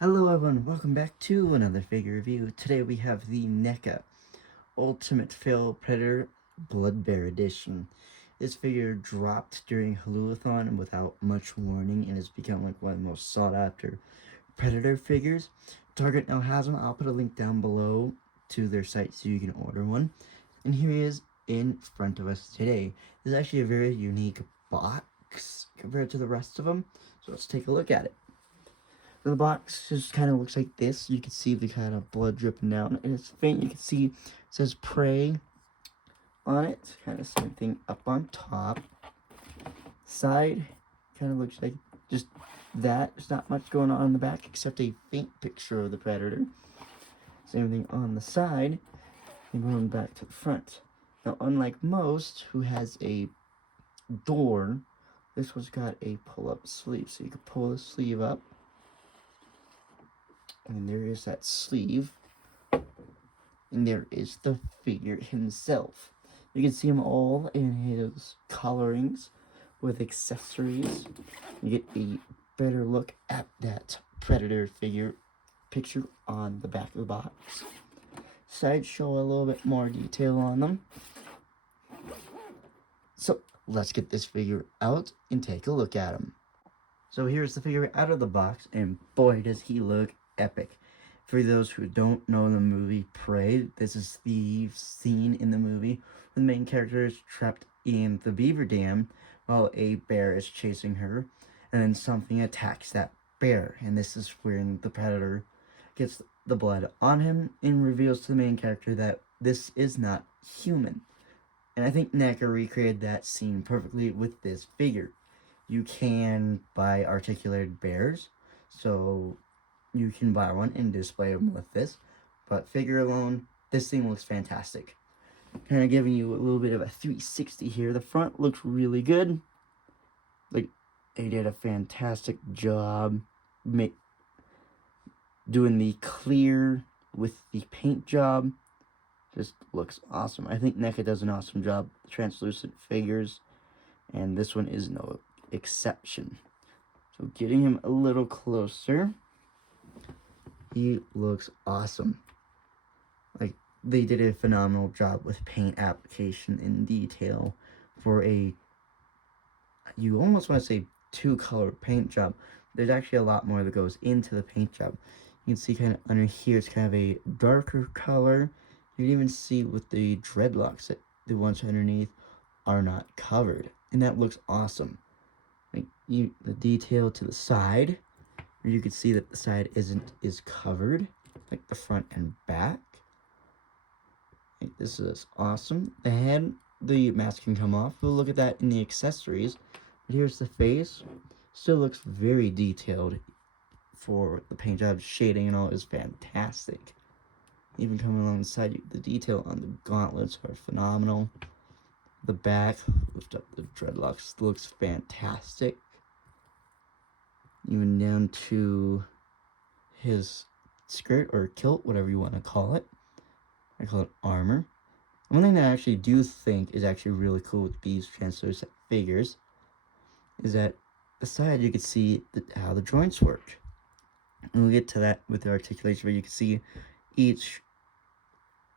Hello everyone, welcome back to another figure review. Today we have the NECA Ultimate Fearl Predator Blood Bear Edition. This figure dropped during Halulathon without much warning and has become like one of the most sought after Predator figures. Target now has one. I'll put a link down below to their site so you can order one. And here he is in front of us today. This is actually a very unique box compared to the rest of them, so let's take a look at it. The box just kind of looks like this. You can see the kind of blood dripping down. And it's faint. You can see it says "Prey" on it. Kind of same thing up on top. Side kind of looks like just that. There's not much going on in the back except a faint picture of the Predator. Same thing on the side. And going back to the front. Now, unlike most who has a door, this one's got a pull-up sleeve. So you can pull the sleeve up. And there is that sleeve. And there is the figure himself. You can see him all in his colorings with accessories. You get a better look at that Predator figure picture on the back of the box. Sides show a little bit more detail on them. So let's get this figure out and take a look at him. So here's the figure out of the box, and boy does he look epic. For those who don't know the movie Prey, this is the scene in the movie where the main character is trapped in the beaver dam while a bear is chasing her, and then something attacks that bear, and this is when the Predator gets the blood on him and reveals to the main character that this is not human. And I think NECA recreated that scene perfectly with this figure. You can buy articulated bears, so you can buy one and display them with this. But figure alone, this thing looks fantastic. Kind of giving you a little bit of a 360 here. The front looks really good. Like, they did a fantastic job doing the clear with the paint job. Just looks awesome. I think NECA does an awesome job with translucent figures, and this one is no exception. So getting him a little closer, he looks awesome. Like, they did a phenomenal job with paint application and detail for a, you almost want to say two-color paint job. There's actually a lot more that goes into the paint job. You can see kind of under here, it's kind of a darker color. You can even see with the dreadlocks that the ones underneath are not covered. And that looks awesome. Like, the detail to the side, where you can see that the side is covered, like the front and back. Like, this is awesome. The head, the mask can come off. We'll look at that in the accessories. But here's the face. Still looks very detailed for the paint job. Shading and all is fantastic. Even coming along the side, the detail on the gauntlets are phenomenal. The back, lift up the dreadlocks, looks fantastic. Even down to his skirt or kilt, whatever you want to call it. I call it armor. One thing that I actually do think is actually really cool with these translucent figures is that the side you can see how the joints work. And we'll get to that with the articulation, where you can see each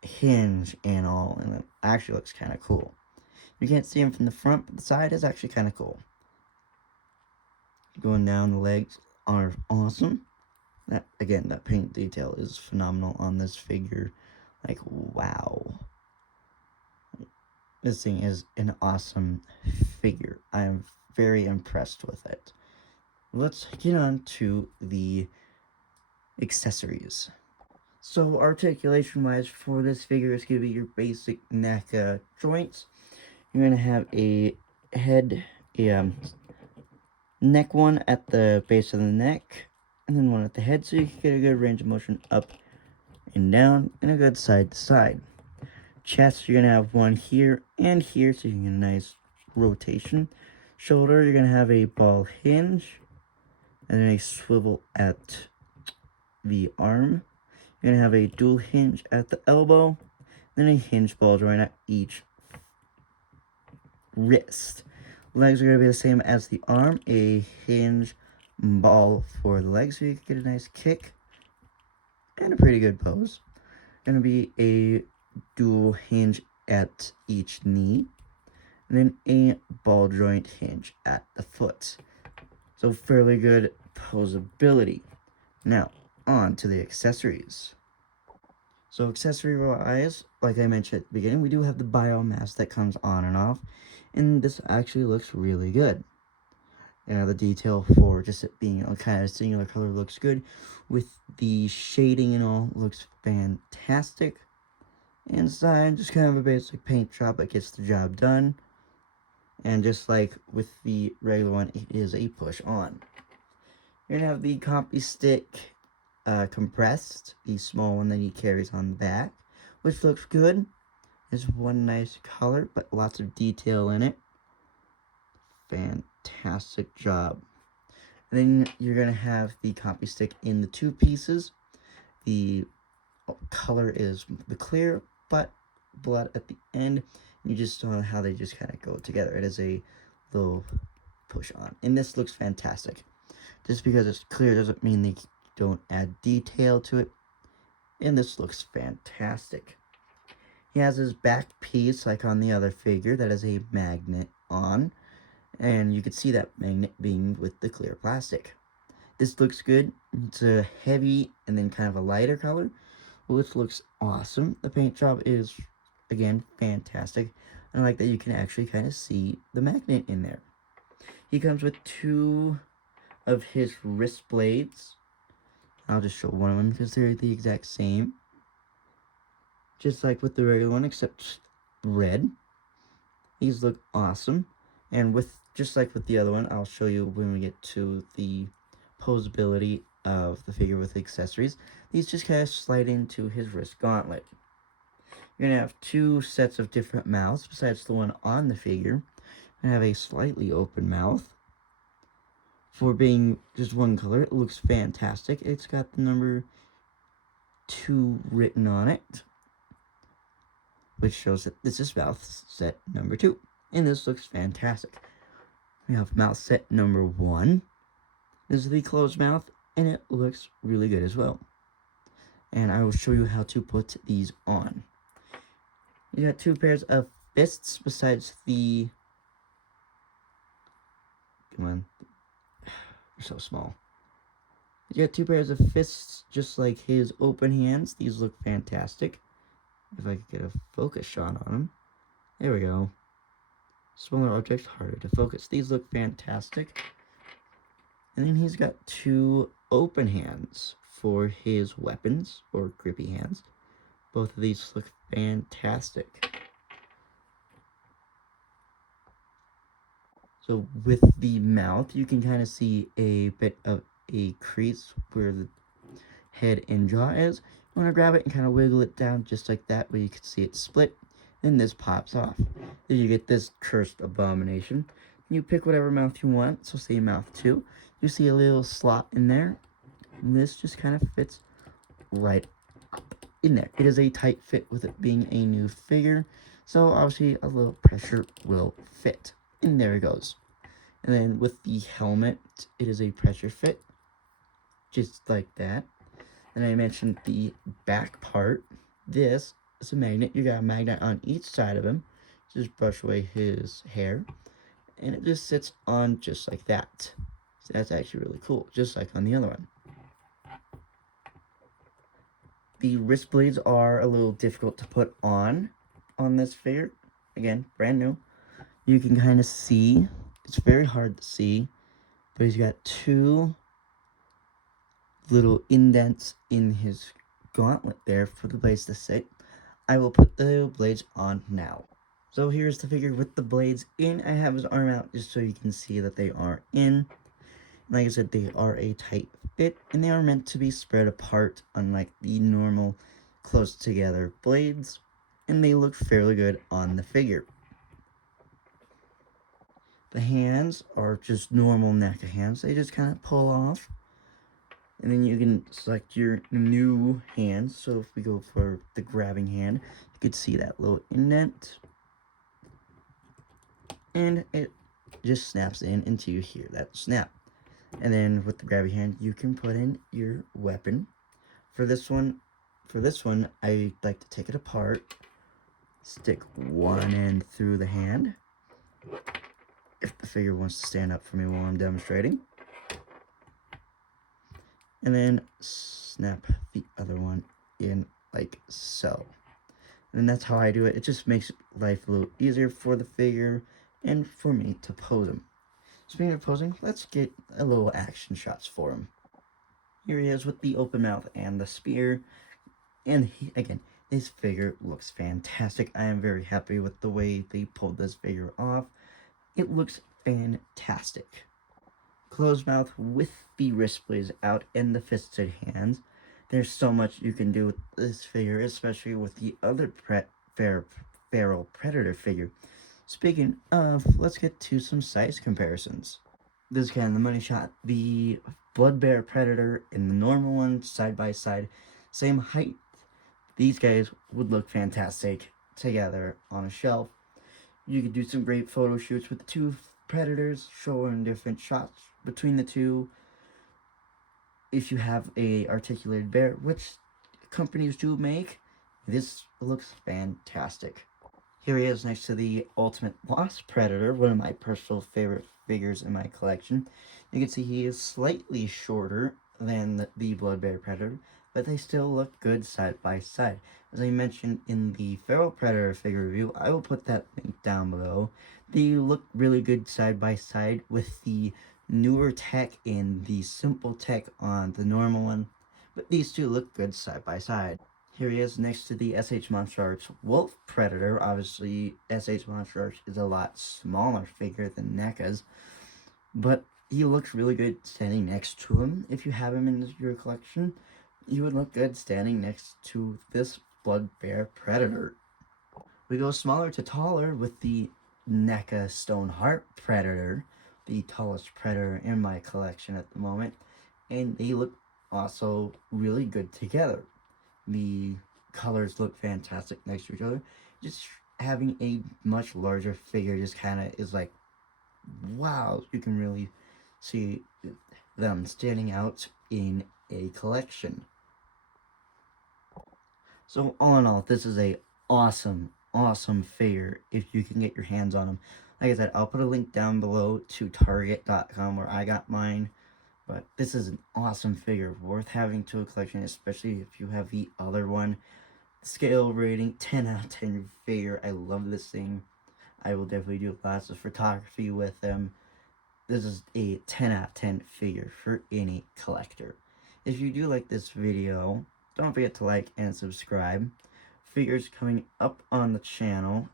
hinge and all, and it actually looks kind of cool. You can't see them from the front, but the side is actually kind of cool. Going down, the legs are awesome. That, again, that paint detail is phenomenal on this figure. Like, wow. This thing is an awesome figure. I am very impressed with it. Let's get on to the accessories. So, articulation-wise, for this figure, it's going to be your basic NECA joints. You're going to have a head, neck one at the base of the neck, and then one at the head, so you can get a good range of motion up and down, and a good side to side. Chest, you're going to have one here and here, so you can get a nice rotation. Shoulder, you're going to have a ball hinge, and then a swivel at the arm. You're going to have a dual hinge at the elbow, then a hinge ball joint at each wrist. Legs are going to be the same as the arm, a hinge ball for the legs so you can get a nice kick and a pretty good pose. Going to be a dual hinge at each knee, and then a ball joint hinge at the foot. So fairly good posability. Now, on to the accessories. So accessory-wise, like I mentioned at the beginning, we do have the biomass that comes on and off, and this actually looks really good. The detail for just it being a kind of singular color looks good, with the shading and all looks fantastic. Inside, just kind of a basic paint job that gets the job done. And just like with the regular one, it is a push-on. You're going to have the copy stick compressed, the small one that he carries on the back, which looks good. There's one nice color, but lots of detail in it. Fantastic job. And then you're going to have the copy stick in the two pieces. The color is the clear, but blood at the end. You just saw how they just kind of go together. It is a little push on. And this looks fantastic. Just because it's clear doesn't mean they don't add detail to it. And this looks fantastic. He has his back piece, like on the other figure, that is a magnet on. And you can see that magnet being with the clear plastic. This looks good. It's a heavy and then kind of a lighter color, which looks awesome. The paint job is, again, fantastic. I like that you can actually kind of see the magnet in there. He comes with two of his wrist blades. I'll just show one of them because they're the exact same. Just like with the regular one, except red. These look awesome. And with just like with the other one, I'll show you when we get to the posability of the figure with accessories. These just kind of slide into his wrist gauntlet. You're going to have two sets of different mouths besides the one on the figure. I have a slightly open mouth. For being just one color, it looks fantastic. It's got the number 2 written on it, which shows that this is mouth set number 2. And this looks fantastic. We have mouth set number 1. This is the closed mouth, and it looks really good as well. And I will show you how to put these on. You got 2 pairs of fists besides the... Come on. You're so small. You got 2 pairs of fists just like his open hands. These look fantastic. If I could get a focus shot on them. There we go. Smaller objects, harder to focus. These look fantastic. And then he's got 2 open hands for his weapons, or grippy hands. Both of these look fantastic. So with the mouth, you can kind of see a bit of a crease where the head and jaw is. You want to grab it and kind of wiggle it down just like that, where you can see it split. Then this pops off. Then you get this cursed abomination. You pick whatever mouth you want. So say mouth 2. You see a little slot in there. And this just kind of fits right up in there. It is a tight fit with it being a new figure. So obviously a little pressure will fit. And there it goes. And then with the helmet, it is a pressure fit. Just like that. And I mentioned the back part. This is a magnet. You got a magnet on each side of him. Just brush away his hair. And it just sits on just like that. So that's actually really cool. Just like on the other one. The wrist blades are a little difficult to put on this figure. Again, brand new. You can kind of see. It's very hard to see. But he's got 2 little indents in his gauntlet there for the blades to sit. I will put the blades on now. So here's the figure with the blades in. I have his arm out just so you can see that they are in. Like I said, they are a tight fit, and they are meant to be spread apart, unlike the normal close together blades, and they look fairly good on the figure. The hands are just normal NECA hands. They just kind of pull off. And then you can select your new hand. So if we go for the grabbing hand, you can see that little indent. And it just snaps in until you hear that snap. And then with the grabby hand, you can put in your weapon. For this one, I like to take it apart, stick one end through the hand, if the figure wants to stand up for me while I'm demonstrating, and then snap the other one in like so. And that's how I do it. It just makes life a little easier for the figure and for me to pose him. Speaking of posing, let's get a little action shots for him. Here he is with the open mouth and the spear. And again, this figure looks fantastic. I am very happy with the way they pulled this figure off. It looks fantastic. Closed mouth with the wrist blades out and the fisted hands. There's so much you can do with this figure, especially with the other Fearl Predator figure. Speaking of, let's get to some size comparisons. This is kind of the money shot. The Blood Bear Predator and the normal one side by side, same height. These guys would look fantastic together on a shelf. You could do some great photo shoots with the two Predators, showing different shots between the two. If you have a articulated bear, which companies do make, this looks fantastic. Here he is next to the Ultimate Lost Predator, one of my personal favorite figures in my collection. You can see he is slightly shorter than the Blood Bear Predator, but they still look good side by side. As I mentioned in the Feral Predator figure review, I will put that link down below. They look really good side by side with the newer tech and the simple tech on the normal one, but these two look good side by side. Here he is next to the SH Monster Arts Wolf Predator. Obviously, SH Monster Arts is a lot smaller figure than NECA's, but he looks really good standing next to him. If you have him in your collection, you would look good standing next to this Blood Bear Predator. We go smaller to taller with the NECA Stoneheart Predator, the tallest predator in my collection at the moment, and they look also really good together. The colors look fantastic next to each other. Just having a much larger figure just kind of is like, wow, you can really see them standing out in a collection. So all in all, this is a awesome figure if you can get your hands on them. Like I said, I'll put a link down below to Target.com where I got mine. But this is an awesome figure, worth having to a collection, especially if you have the other one. Scale rating, 10 out of 10 figure. I love this thing. I will definitely do lots of photography with them. This is a 10 out of 10 figure for any collector. If you do like this video, don't forget to like and subscribe. Figures coming up on the channel.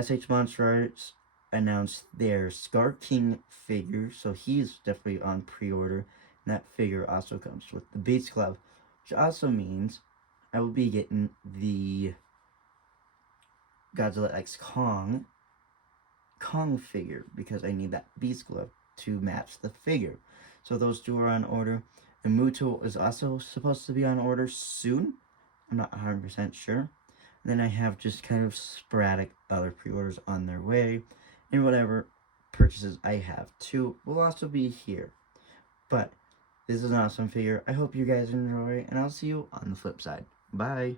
SH Monster Arts announced their Scar King figure, so he's definitely on pre-order. And that figure also comes with the Beast Glove, which also means I will be getting the Godzilla X Kong figure because I need that Beast Glove to match the figure. So those two are on order. The Muto is also supposed to be on order soon. I'm not 100% sure. And then I have just kind of sporadic other pre-orders on their way. And whatever purchases I have too will also be here. But this is an awesome figure. I hope you guys enjoy, and I'll see you on the flip side. Bye!